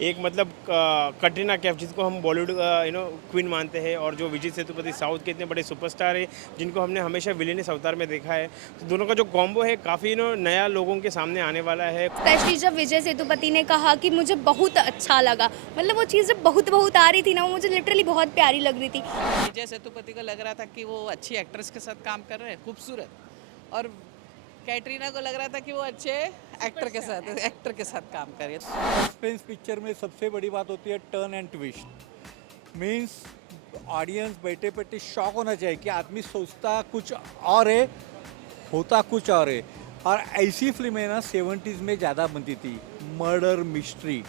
एक मतलब कटरीना कैफ जिसको हम बॉलीवुड क्वीन मानते हैं, और जो विजय सेतुपति साउथ के इतने बड़े सुपरस्टार हैं जिनको हमने हमेशा विलेनियस अवतार में देखा है। तो दोनों का जो कॉम्बो है काफ़ी नया लोगों के सामने आने वाला है। स्पेशली जब विजय सेतुपति ने कहा कि मुझे बहुत अच्छा लगा, मतलब वो चीज़ जब बहुत बहुत आ रही थी ना, वो मुझे लिटरली बहुत प्यारी लग रही थी। विजय सेतुपति को लग रहा था कि वो अच्छी एक्ट्रेस के साथ काम कर रहे हैं, खूबसूरत, और कैटरीना को लग रहा था कि वो अच्छे एक्टर के साथ काम कर रही है। सस्पेंस पिक्चर में सबसे बड़ी बात होती है turn and twist. Means audience बैठे बैठे शॉक होना चाहिए कि आदमी सोचता कुछ और है, होता कुछ और है। और ऐसी फिल्में ना 70s में ज़्यादा बनती थी। मर्डर मिस्ट्री,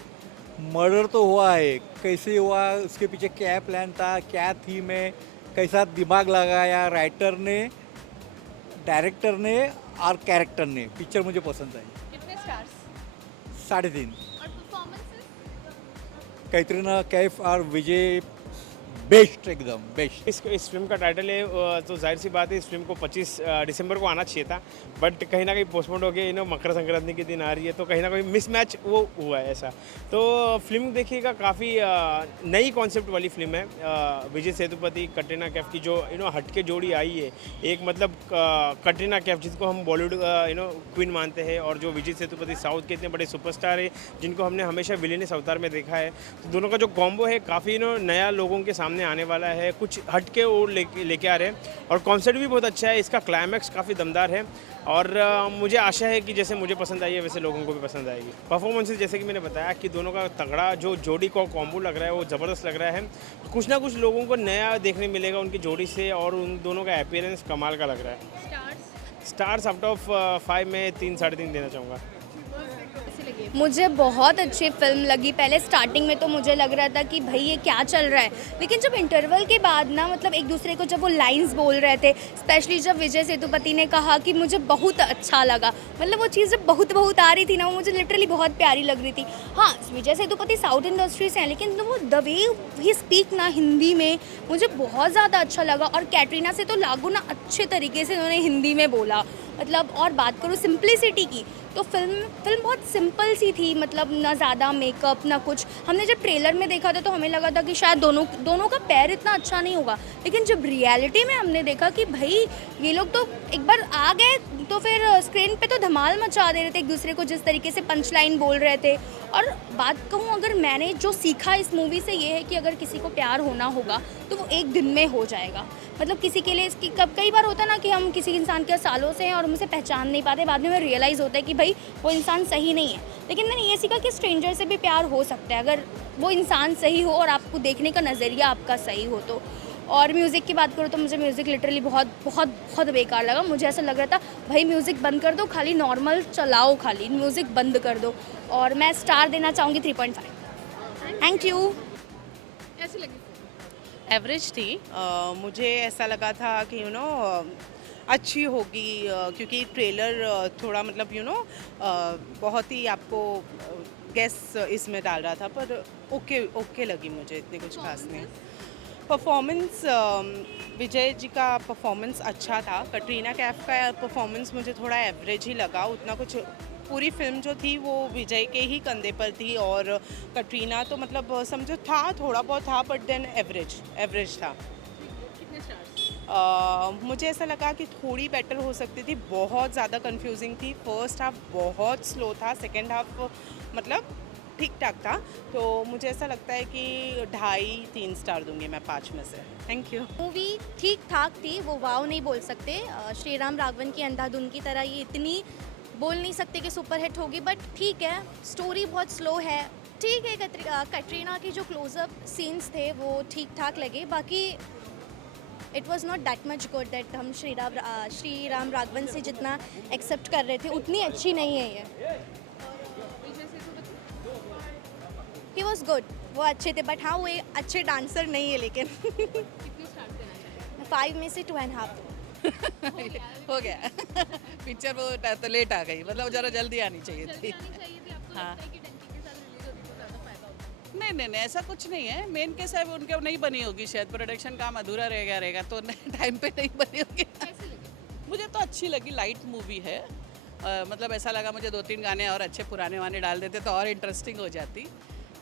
मर्डर तो हुआ है, कैसे हुआ, उसके पीछे क्या प्लान था, क्या थीम है, कैसा दिमाग लगाया राइटर ने, डायरेक्टर ने और कैरेक्टर ने। पिक्चर मुझे पसंद आई। कितने स्टार्स 3.5। और परफॉर्मेंसेस? कैटरीना कैफ और विजय बेस्ट, एकदम बेस्ट। इस फिल्म का टाइटल है, तो जाहिर सी बात है इस फिल्म को 25 दिसंबर को आना चाहिए था, बट कहीं ना कहीं पोस्टपोन हो गया। मकर संक्रांति के दिन आ रही है, तो कहीं ना कहीं मिसमैच वो हुआ है ऐसा। तो फिल्म देखिएगा, काफ़ी नई कॉन्सेप्ट वाली फिल्म है। विजय सेतुपति कटरीना कैफ की जो हटके जोड़ी आई है, एक मतलब कटरीना कैफ जिसको हम बॉलीवुड क्वीन मानते हैं, और जो विजय सेतुपति साउथ के इतने बड़े सुपरस्टार हैं जिनको हमने हमेशा विलेनियस अवतार में देखा है। तो दोनों का जो कॉम्बो है काफ़ी नया लोगों के सामने आने वाला है, कुछ हटके वो लेके आ रहे हैं, और कॉन्सेप्ट भी बहुत अच्छा है। इसका क्लाइमैक्स काफ़ी दमदार है, और मुझे आशा है कि जैसे मुझे पसंद आई है वैसे लोगों को भी पसंद आएगी। परफॉर्मेंसेस जैसे कि मैंने बताया कि दोनों का तगड़ा जो जोड़ी का कॉम्बो लग रहा है वो ज़बरदस्त लग रहा है। कुछ ना कुछ लोगों को नया देखने मिलेगा उनकी जोड़ी से, और उन दोनों का अपीयरेंस कमाल का लग रहा है। स्टार्स आउट ऑफ 5 में 3 साढ़े 3 देना चाहूँगा। मुझे बहुत अच्छी फिल्म लगी। पहले स्टार्टिंग में तो मुझे लग रहा था कि भाई ये क्या चल रहा है, लेकिन जब इंटरवल के बाद ना, मतलब एक दूसरे को जब वो लाइंस बोल रहे थे, स्पेशली जब विजय सेतुपति ने कहा कि मुझे बहुत अच्छा लगा, मतलब वो चीज़ जब बहुत बहुत आ रही थी ना, वो मुझे लिटरली बहुत प्यारी लग रही थी। हाँ, विजय सेतुपति साउथ इंडस्ट्री से हैं, लेकिन वो द वे ही स्पीक ना हिंदी में मुझे बहुत ज़्यादा अच्छा लगा। और कैटरीना से तो लागू ना अच्छे तरीके से उन्होंने हिंदी में बोला, मतलब। और बात करूँ सिंप्लिसिटी की, तो फिल्म बहुत सिंपल सी थी, मतलब ना ज़्यादा मेकअप ना कुछ। हमने जब ट्रेलर में देखा था तो हमें लगा था कि शायद दोनों का पैर इतना अच्छा नहीं होगा, लेकिन जब रियलिटी में हमने देखा कि भाई ये लोग तो एक बार आ गए तो फिर स्क्रीन पे तो धमाल मचा दे रहे थे, एक दूसरे को जिस तरीके से पंच लाइन बोल रहे थे। और बात कहूँ, अगर मैंने जो सीखा इस मूवी से ये है कि अगर किसी को प्यार होना होगा तो वो एक दिन में हो जाएगा। मतलब किसी के लिए इसकी कई बार होता है ना कि हम किसी इंसान के सालों से हैं और हम उसे पहचान नहीं पाते, बाद में हमें रियलाइज़ होता है कि भाई वो इंसान सही नहीं है। लेकिन मैंने ये सीखा कि स्ट्रेंजर से भी प्यार हो सकता है अगर वो इंसान सही हो और आपको देखने का नज़रिया आपका सही हो तो। और म्यूज़िक की बात करूँ तो मुझे म्यूज़िक लिटरली बहुत बहुत बहुत बेकार लगा। मुझे ऐसा लग रहा था भाई म्यूज़िक बंद कर दो, खाली नॉर्मल चलाओ, खाली म्यूज़िक बंद कर दो। और मैं स्टार देना चाहूँगी 3.5। Thank you. कैसी लगी? एवरेज थी। मुझे ऐसा लगा था कि अच्छी होगी, क्योंकि ट्रेलर थोड़ा मतलब बहुत ही आपको गेस इसमें डाल रहा था, पर ओके लगी मुझे, इतनी कुछ खास नहीं। परफॉर्मेंस, विजय जी का परफॉर्मेंस अच्छा था। कटरीना कैफ का परफॉर्मेंस मुझे थोड़ा एवरेज ही लगा, उतना कुछ। पूरी फिल्म जो थी वो विजय के ही कंधे पर थी, और कटरीना तो मतलब समझो था, थोड़ा बहुत था, बट देन एवरेज था। कितने स्टार्स? मुझे ऐसा लगा कि थोड़ी बेटर हो सकती थी, बहुत ज़्यादा कंफ्यूजिंग थी। फर्स्ट हाफ बहुत स्लो था, सेकेंड हाफ मतलब ठीक ठाक था। तो मुझे ऐसा लगता है कि 2.5-3 स्टार दूंगी मैं 5 में से। Thank you. मूवी ठीक ठाक थी, वो वाव नहीं बोल सकते। श्रीराम राघवन की अंधाधुन की तरह ये इतनी बोल नहीं सकते कि सुपर हिट होगी, बट ठीक है। स्टोरी बहुत स्लो है, ठीक है। कटरीना की जो क्लोजअप सीन्स थे वो ठीक ठाक लगे, बाकी it was not that much good that हम श्रीराम राघवन से जितना एक्सेप्ट कर रहे थे उतनी अच्छी नहीं है ये। Vijay Sethupathi? He was good, वो अच्छे थे, बट हाँ वो एक अच्छे डांसर नहीं है। लेकिन कितने स्टार्स देना चाहिए? 5 में से 2.5। हो गया। पिक्चर वो तो लेट आ गई, मतलब ज़रा जल्दी आनी चाहिए जल्दी थी। आनी चाहिए थी। आपको हाँ। लगता है कि डंकी के साथ रिलीज होती तो ज़्यादा फायदा होता? नहीं, ऐसा कुछ नहीं है। मेन केस है उनके नहीं बनी होगी, शायद प्रोडक्शन काम अधूरा रहेगा तो टाइम पे नहीं बनी होगी। कैसी लगी? मुझे तो अच्छी लगी, लाइट मूवी है। मतलब ऐसा लगा मुझे 2-3 गाने और अच्छे पुराने वाने डाल देते तो और इंटरेस्टिंग हो जाती।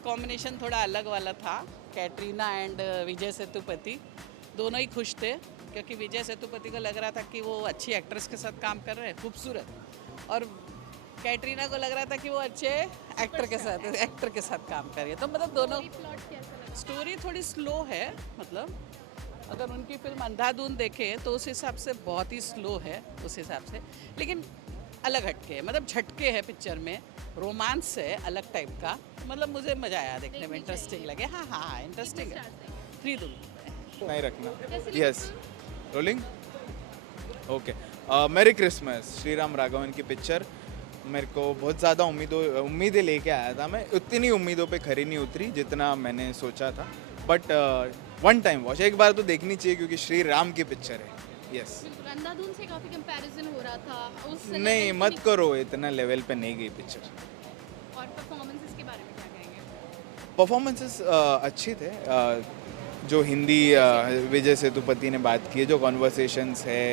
कॉम्बिनेशन थोड़ा अलग वाला था। कैटरीना एंड विजय सेतुपति दोनों ही खुश थे, क्योंकि विजय सेतुपति को लग रहा था कि वो अच्छी एक्ट्रेस के साथ काम कर रहे हैं, खूबसूरत, और कैटरीना को लग रहा था कि वो अच्छे एक्टर के साथ काम कर रही है। तो मतलब दोनों प्लॉट कैसा लगा? स्टोरी थोड़ी स्लो है, मतलब अगर उनकी फिल्म अंधाधुन देखें तो उस हिसाब से बहुत ही स्लो है उस हिसाब से, लेकिन अलग हटके है, मतलब झटके है पिक्चर में, रोमांस है अलग टाइप का, मतलब मुझे मज़ा आया देखने में, इंटरेस्टिंग लगे। हाँ हाँ हाँ, इंटरेस्टिंग है। 3 दूँ नहीं रखना। कैसी लगी यस रोलिंग ओके। मेरी क्रिसमस श्री राम राघवन की पिक्चर मेरे को बहुत ज़्यादा उम्मीदें लेके आया था मैं, उतनी उम्मीदों पे खरी नहीं उतरी जितना मैंने सोचा था, बट वन टाइम वॉच, एक बार तो देखनी चाहिए क्योंकि श्री राम की पिक्चर है। यस बिल्कुल, अंधाधुन से काफी कंपैरिजन हो रहा था उस नहीं level मत की- करो, इतना लेवल पे नहीं गई पिक्चर। और परफॉर्मेंसेस के बारे में क्या कहेंगे? परफॉर्मेंसेस अच्छे थे। जो हिंदी विजय सेतुपति ने बात की है, जो कॉन्वर्सेशंस है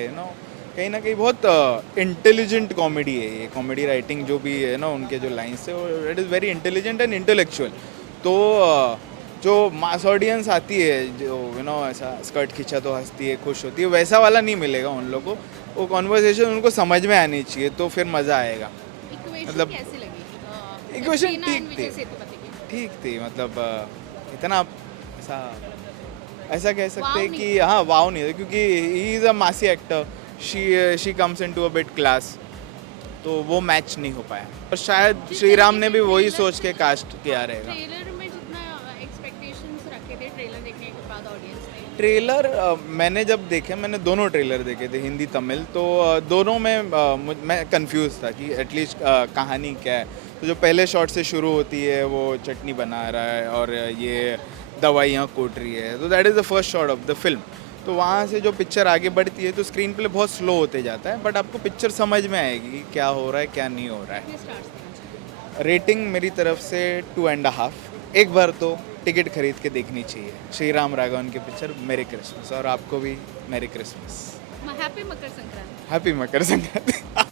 कहीं ना कहीं बहुत इंटेलिजेंट कॉमेडी है ये, कॉमेडी राइटिंग जो भी है उनके जो लाइन्स है it is very intelligent and intellectual. तो जो मास ऑडियंस आती है जो ऐसा स्कर्ट खींचा तो हंसती है, खुश होती है, वैसा वाला नहीं मिलेगा उन लोगों को। वो कॉन्वर्सेशन उनको समझ में आनी चाहिए तो फिर मज़ा आएगा। इक्वेशन मतलब कैसी लगी? equation कैटरीना ठीक and थी। विजय सेतुपति की? ठीक थी, मतलब इतना ऐसा कह सकते वाव हैं नहीं कि हाँ वाव नहीं था, क्योंकि ही इज़ अ मासी actor, she comes into a bit class, तो वो मैच नहीं हो पाया। पर शायद श्री राम ने भी वही सोच के कास्ट किया रहेगा। ट्रेलर में जितना एक्सपेक्टेशंस रखे थे ट्रेलर देखने के बाद ऑडियंस ने, ट्रेलर मैंने जब देखे, मैंने दोनों ट्रेलर देखे थे, हिंदी तमिल, तो दोनों में मैं कंफ्यूज था कि एटलीस्ट कहानी क्या है। तो जो पहले शॉट से शुरू होती है वो चटनी बना रहा है और ये दवाइयाँ कूट रही है, तो that is the first shot of the film. तो वहाँ से जो पिक्चर आगे बढ़ती है तो स्क्रीन प्ले बहुत स्लो होते जाता है, बट आपको पिक्चर समझ में आएगी कि क्या हो रहा है क्या नहीं हो रहा है। कितने स्टार्स देना चाहिए? रेटिंग मेरी तरफ से 2.5। एक बार तो टिकट खरीद के देखनी चाहिए श्री राम राघवन की पिक्चर मेरी क्रिसमस, और आपको भी मेरी Christmas, happy Makar Sankranti. Happy Makar Sankranti.